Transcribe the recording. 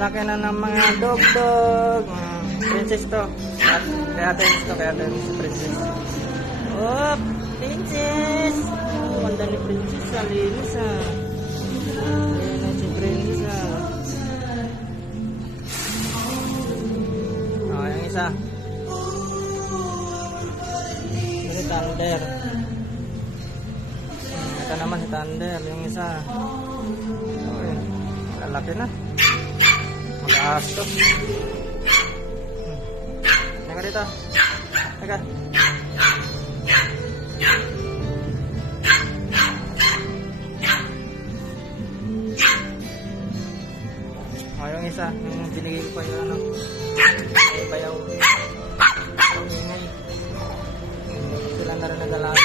Laki na ng mga dog-dog. Princess to. Kaya tayo to. Kaya tayo si Princess. Oh, Princess. Oh, ang dali Princess. Linis ah. Ayan si Princess ah. Oh, yung isa. Ini Thunder. Ito naman si Thunder. Yung isa. Okay. Lalaki na. Mag-aastos. Teka dito. Teka. O, yung isa. Yung binigay ko pa yung ano. Ay, bayaw. Ang ingay. Sila na rin nagalaga.